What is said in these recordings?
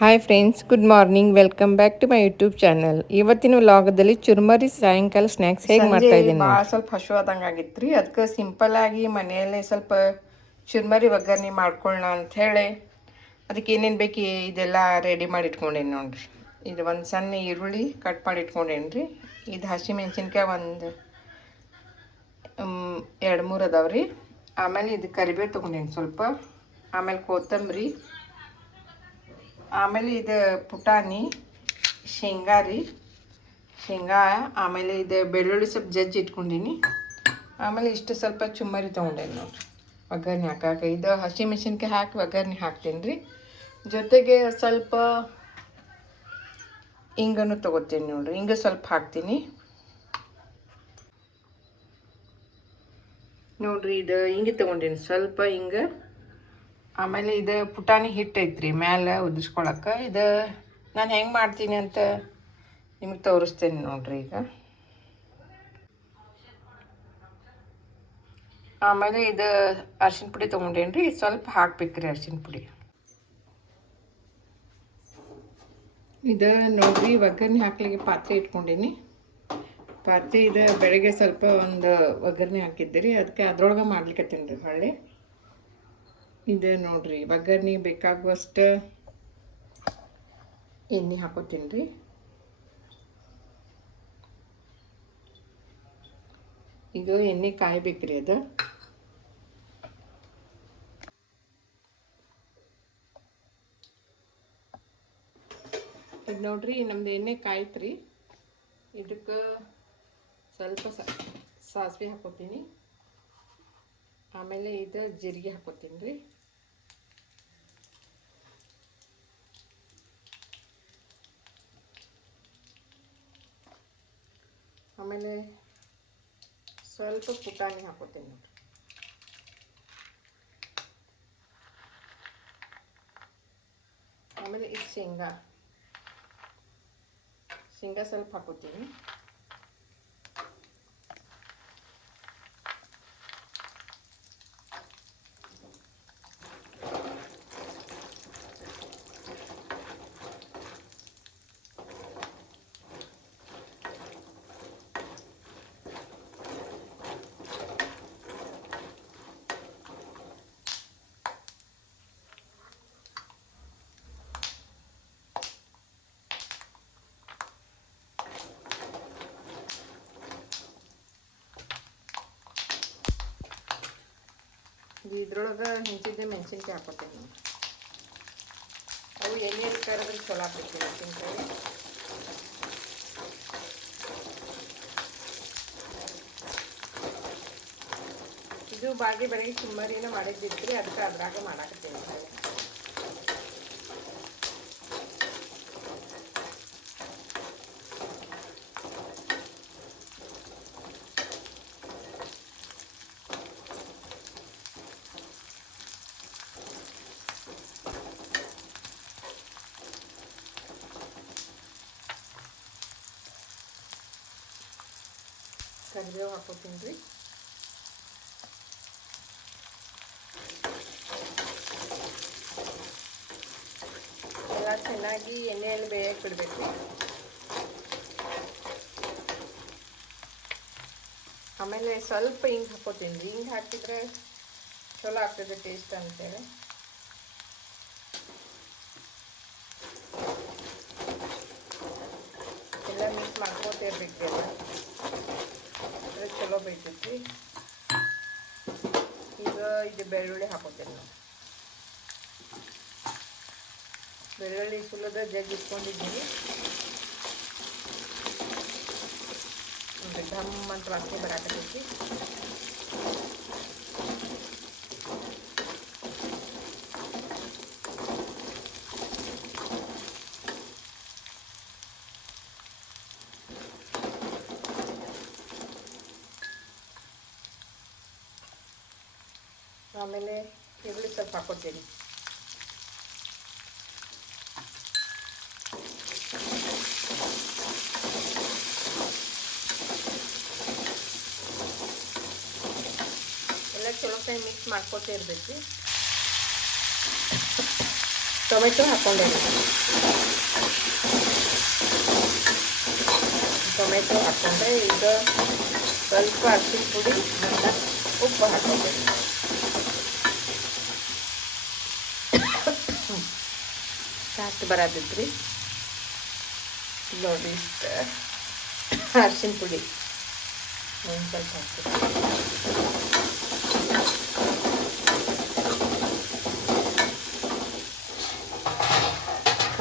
Hi friends, good morning. Welcome back to my YouTube channel. ಇವತ್ತಿನ ವ್ಲಾಗದಲ್ಲಿ ಚುರ್ಮರಿ ಸಾಯಂಕಾಲ snacks ಹೇಗೆ ಮಾಡ್ತಾ ಇದ್ದೀನಿ ಭಾಳ ಸ್ವಲ್ಪ ಹಶುವಾದಂಗೆ ಆಗಿತ್ತು ರೀ. ಅದಕ್ಕೆ ಸಿಂಪಲ್ಲಾಗಿ ಮನೆಯಲ್ಲೇ ಸ್ವಲ್ಪ ಚುರ್ಮರಿ ಒಗ್ಗರಣೆ ಮಾಡ್ಕೊಳ್ಳೋಣ ಅಂಥೇಳಿ ಅದಕ್ಕೆ ಏನೇನು ಬೇಕು ಇದೆಲ್ಲ ರೆಡಿ ಮಾಡಿ ಇಟ್ಕೊಂಡೇನಿ ನೋಡಿರಿ. ಇದು ಒಂದು ಸಣ್ಣ ಈರುಳ್ಳಿ ಕಟ್ ಮಾಡಿ ಇಟ್ಕೊಂಡೇನಿ ರೀ. ಇದು ಹಸಿಮೆಣ್ಸಿನ್ಕಾಯಿ ಒಂದು 2-3 ಅದಾವೆ ರೀ. ಆಮೇಲೆ ಇದು ಕರಿಬೇವು ತೊಗೊಂಡೇನಿ ಸ್ವಲ್ಪ. ಆಮೇಲೆ ಕೊತ್ತಂಬರಿ, ಆಮೇಲೆ ಇದು ಪುಟಾಣಿ, ಶೇಂಗಾ ರೀ, ಶೇಂಗಾ. ಆಮೇಲೆ ಇದು ಬೆಳ್ಳುಳ್ಳಿ ಸ್ವಲ್ಪ ಜಜ್ಜಿ ಇಟ್ಕೊಂಡೀನಿ. ಆಮೇಲೆ ಇಷ್ಟು ಸ್ವಲ್ಪ ಚುಮ್ಮರಿ ತೊಗೊಂಡೇನಿ ನೋಡಿರಿ ಒಗ್ಗರಣೆ ಹಾಕಕ್ಕೆ. ಇದು ಹಸಿಮೆಣ್ಸಿನ್ಕಾಯಿ ಹಾಕಿ ಒಗ್ಗರಣೆ ಹಾಕ್ತೀನಿ ರೀ. ಜೊತೆಗೆ ಸ್ವಲ್ಪ ಇಂಗನ್ನು ತೊಗೋತೀನಿ ನೋಡಿರಿ. ಇಂಗು ಸ್ವಲ್ಪ ಹಾಕ್ತೀನಿ ನೋಡಿರಿ. ಇದು ಹಿಂಗೆ ತೊಗೊಂಡೀನಿ ಸ್ವಲ್ಪ ಹಿಂಗೆ. ಆಮೇಲೆ ಇದು ಪುಟಾಣಿ ಹಿಟ್ಟು ಐತ್ರಿ ಮ್ಯಾಲೆ ಉದಿಸ್ಕೊಳಕ್ಕೆ. ಇದು ನಾನು ಹೆಂಗೆ ಮಾಡ್ತೀನಿ ಅಂತ ನಿಮಗೆ ತೋರಿಸ್ತೇನೆ ನೋಡಿರಿ ಈಗ. ಆಮೇಲೆ ಇದು ಅರ್ಶಿನ ಪುಡಿ ತೊಗೊಂಡೇನಿ ರೀ. ಸ್ವಲ್ಪ ಹಾಕ್ಬೇಕ್ರಿ ಅರ್ಶಿನ ಪುಡಿ. ಇದು ನೋಡಿರಿ ಒಗ್ಗರಣೆ ಹಾಕ್ಲಿಕ್ಕೆ ಪಾತ್ರೆ ಇಟ್ಕೊಂಡೀನಿ. ಪಾತ್ರೆ ಇದು ಬೆಳಗ್ಗೆ ಸ್ವಲ್ಪ ಒಂದು ಒಗ್ಗರಣೆ ಹಾಕಿದ್ದೆ ರೀ. ಅದಕ್ಕೆ ಅದ್ರೊಳಗೆ ಮಾಡ್ಲಿಕ್ಕತ್ತೀನಿ ರೀ ಹೊಳ್ಳಿ. ಇದು ನೋಡಿರಿ ಒಗ್ಗರಣೆ ಬೇಕಾಗುವಷ್ಟು ಎಣ್ಣೆ ಹಾಕೋತೀನಿ ರೀ. ಇದು ಎಣ್ಣೆ ಕಾಯ್ಬೇಕ್ರಿ. ಅದು ಇದು ನೋಡ್ರಿ ನಮ್ದು ಎಣ್ಣೆ ಕಾಯ್ತ್ರಿ. ಇದಕ್ಕೆ ಸ್ವಲ್ಪ ಸಾಸಿವೆ ಹಾಕೋತೀನಿ. ಆಮೇಲೆ ಇದು ಜೀರಿಗೆ ಹಾಕೋತೀನಿ ರೀ. ಆಮೇಲೆ ಸ್ವಲ್ಪ ಪುಟಾಣಿ ಹಾಕೋತೀನಿ ನೋಡಿರಿ. ಆಮೇಲೆ ಇದು ಶೇಂಗಾ ಸ್ವಲ್ಪ ಹಾಕೋತೀನಿ. ಇದ್ರೊಳಗೆ ಹಿಂಚಿದ್ದೆ ಮೆಣಸಿನ್ಕಾಯಿ ಹಾಕೋತೀನಿ. ಅವು ಎಣ್ಣೆಯಲ್ಲಿ ಕರೆದ್ರೆ ಚಲೋ ಆಗ್ತೈತಿ ಮೆಣಸಿನ್ಕಾಯಿ. ಇದು ಬಾಗಿ ಬೆಳಗ್ಗೆ ಚುಮ್ಮರಿನ ಮಾಡಿದ್ದಿತ್ತು ರೀ. ಅದಕ್ಕೆ ಅದ್ರಾಗ ಮಾಡಾಕತ್ತೀನಿ. ಕರಿಬೇವು ಹಾಕೋತೀನಿ ರೀ. ಎಲ್ಲ ಚೆನ್ನಾಗಿ ಎಣ್ಣೆಯಲ್ಲಿ ಬೇಯಕ್ಕೆ ಬಿಡಬೇಕು. ಆಮೇಲೆ ಸ್ವಲ್ಪ ಹಿಂಗೆ ಹಾಕೋತೀನಿ ರೀ. ಹಿಂಗೆ ಹಾಕಿದ್ರೆ ಚಲೋ ಆಗ್ತದೆ ಟೇಸ್ಟ್ ಅಂತೇಳಿ. ಎಲ್ಲ ಮಿಕ್ಸ್ ಮಾಡ್ಕೋತಿರ್ಬೇಕು. ಎಲ್ಲ ಅದ್ರ ಚಲೋ ಬೈತೈತಿ. ಈಗ ಇದು ಬೆಳ್ಳುಳ್ಳಿ ಹಾಕೋತೀನಿ ನಾವು. ಬೆಳ್ಳುಳ್ಳಿ ಸುಲದ ಜಗ್ಗಿ ಇಟ್ಕೊಂಡಿದ್ದೀನಿ ನೋಡಿರಿ. ಘಮ್ ಅಂತ ವಾಸನೆ ಬರಾಕತ್ತೈತಿ. ಆಮೇಲೆ ಈರುಳ್ಳಿ ಸ್ವಲ್ಪ ಹಾಕೋತೀನಿ. ಎಲ್ಲ ಚಲೋ ಮಿಕ್ಸ್ ಮಾಡ್ಕೊತಾ ಇರಬೇಕು. ಟೊಮೆಟೊ ಹಾಕ್ಕೊಂಡೇನೆ. ಟೊಮೆಟೊ ಹಾಕ್ಕೊಂಡೆ. ಈಗ ಸ್ವಲ್ಪ ಅರಿಶಿನ ಪುಡಿ ಮತ್ತು ಉಪ್ಪು ಹಾಕ್ಕೊಂಡೇನೆ. ಸಾಕು ಬರದಿದ್ರಿ ನೋಡಿ. ಇಷ್ಟು ಅರಿಶಿನ ಪುಡಿ ಸ್ವಲ್ಪ ಹಾಕ್ತೀನಿ.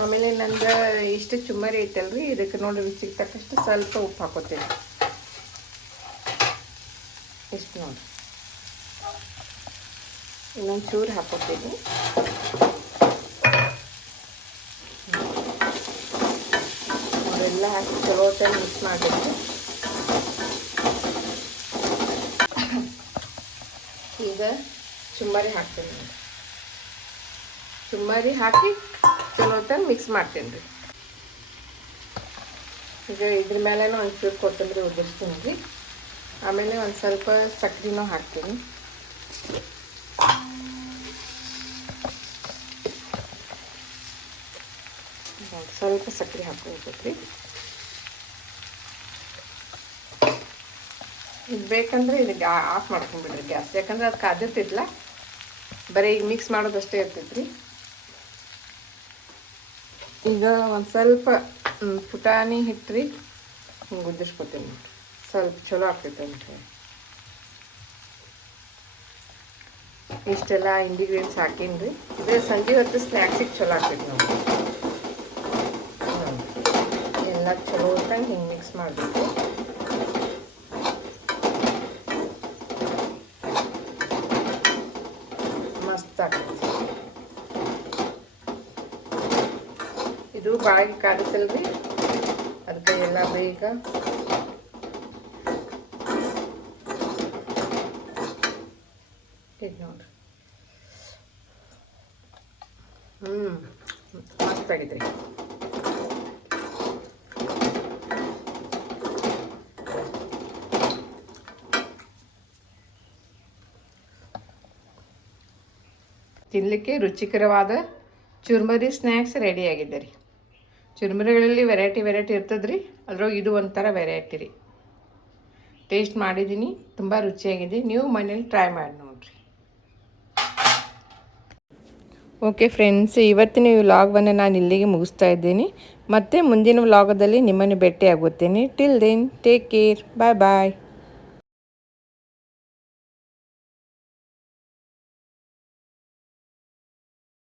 ಆಮೇಲೆ ನಂದು ಇಷ್ಟು ಚುಮ್ಮರಿ ಐತಲ್ರಿ, ಇದಕ್ಕೆ ನೋಡಿ ರುಚಿಗೆ ತಕ್ಕಷ್ಟು ಸ್ವಲ್ಪ ಉಪ್ಪು ಹಾಕೋತೀನಿ. ಇಷ್ಟು ನೋಡಿ, ಇನ್ನೊಂದು ಚೂರು ಹಾಕೋತೀನಿ. ಅವರೆಲ್ಲ ಹಾಕಿ ಚಲೋ ಹೊತ್ತಲ್ಲಿ ಮಿಕ್ಸ್ ಮಾಡಬೇಕು. ಈಗ ಚುಮ್ಮರಿ ಹಾಕ್ತೀನಿ. ಚುಮ್ಮರಿ ಹಾಕಿ ಚಲೋ ಹೊತ್ತಲ್ಲಿ ಮಿಕ್ಸ್ ಮಾಡ್ತೀನಿ ರೀ. ಈಗ ಇದ್ರ ಮೇಲೆ ಒಂಚೂರು ಕೊತ್ತಂಬರಿ ಉದುರಿಸ್ತೀನಿ ರೀ. ಆಮೇಲೆ ಒಂದು ಸ್ವಲ್ಪ ಸಕ್ಕರೆನೂ ಹಾಕ್ತೀನಿ. ಸ್ವಲ್ಪ ಸಕ್ಕರೆ ಹಾಕ್ಕೊಳ್ಬೇಕ್ರಿ. ಇದು ಬೇಕಂದ್ರೆ ಇದಕ್ಕೆ ಆಫ್ ಮಾಡ್ಕೊಂಡ್ಬಿಡ್ರಿ ಗ್ಯಾಸ್, ಯಾಕಂದ್ರೆ ಅದು ಕಾದಿರ್ತಿದ್ಲ, ಬರೀ ಈಗ ಮಿಕ್ಸ್ ಮಾಡೋದಷ್ಟೇ ಇರ್ತೈತ್ರಿ. ಈಗ ಒಂದು ಸ್ವಲ್ಪ ಪುಟಾಣಿ ಹಿಟ್ಟು ಹಿಂಗೆ ಉದ್ದಿಸ್ಕೊತೀನಿ. ಸ್ವಲ್ಪ ಚಲೋ ಆಗ್ತೈತೆ ಅಂತ ಹೇಳಿ ಇಷ್ಟೆಲ್ಲ ಇಂಗ್ರೀಡಿಯೆಂಟ್ಸ್ ಹಾಕೀನಿ ರೀ. ಇದೇ ಸಂಜೆ ಹೊತ್ತು ಸ್ನ್ಯಾಕ್ಸಿಗೆ ಚಲೋ ಆಗ್ತೈತಿ ನೋಡಿ. ಎಲ್ಲ ಚಲೋ ಹೊತ್ತಂಗೆ ಹಿಂಗೆ ಮಿಕ್ಸ್ ಮಾಡಬೇಕು. ಮಸ್ತ್ ಆಗ್ತೈತಿ. ಇದು ಬಾಯಿಗೆ ಕಾಡುತ್ತಲ್ರಿ, ಅದಕ್ಕೆ ಎಲ್ಲ ಬೇಗ ಇದು ನೋಡ್ರಿ. ಮಸ್ತ್ ಆಗಿದ್ರಿ. ತಿನ್ನಲಿಕ್ಕೆ ರುಚಿಕರವಾದ ಚುರ್ಮರಿ ಸ್ನ್ಯಾಕ್ಸ್ ರೆಡಿ ಆಗಿದೆ ರೀ. ಚುರ್ಮರಿಗಳಲ್ಲಿ ವೆರೈಟಿ ಇರ್ತದ್ರಿ, ಅದ್ರೊಳಗೆ ಇದು ಒಂಥರ ವೆರೈಟಿ ರೀ. ಟೇಸ್ಟ್ ಮಾಡಿದ್ದೀನಿ, ತುಂಬ ರುಚಿಯಾಗಿದೆ. ನೀವು ಮನೇಲಿ ಟ್ರೈ ಮಾಡಿ ನೋಡಿರಿ. ಓಕೆ ಫ್ರೆಂಡ್ಸ್, ಇವತ್ತಿನ ಈ ವ್ಲಾಗನ್ನು ನಾನು ಇಲ್ಲಿಗೆ ಮುಗಿಸ್ತಾ ಇದ್ದೀನಿ. ಮತ್ತೆ ಮುಂದಿನ ವ್ಲಾಗದಲ್ಲಿ ನಿಮ್ಮನ್ನು ಭೇಟಿ ಆಗುತ್ತೇನೆ. ಟಿಲ್ ದೆನ್ ಟೇಕ್ ಕೇರ್, ಬಾಯ್ ಬಾಯ್.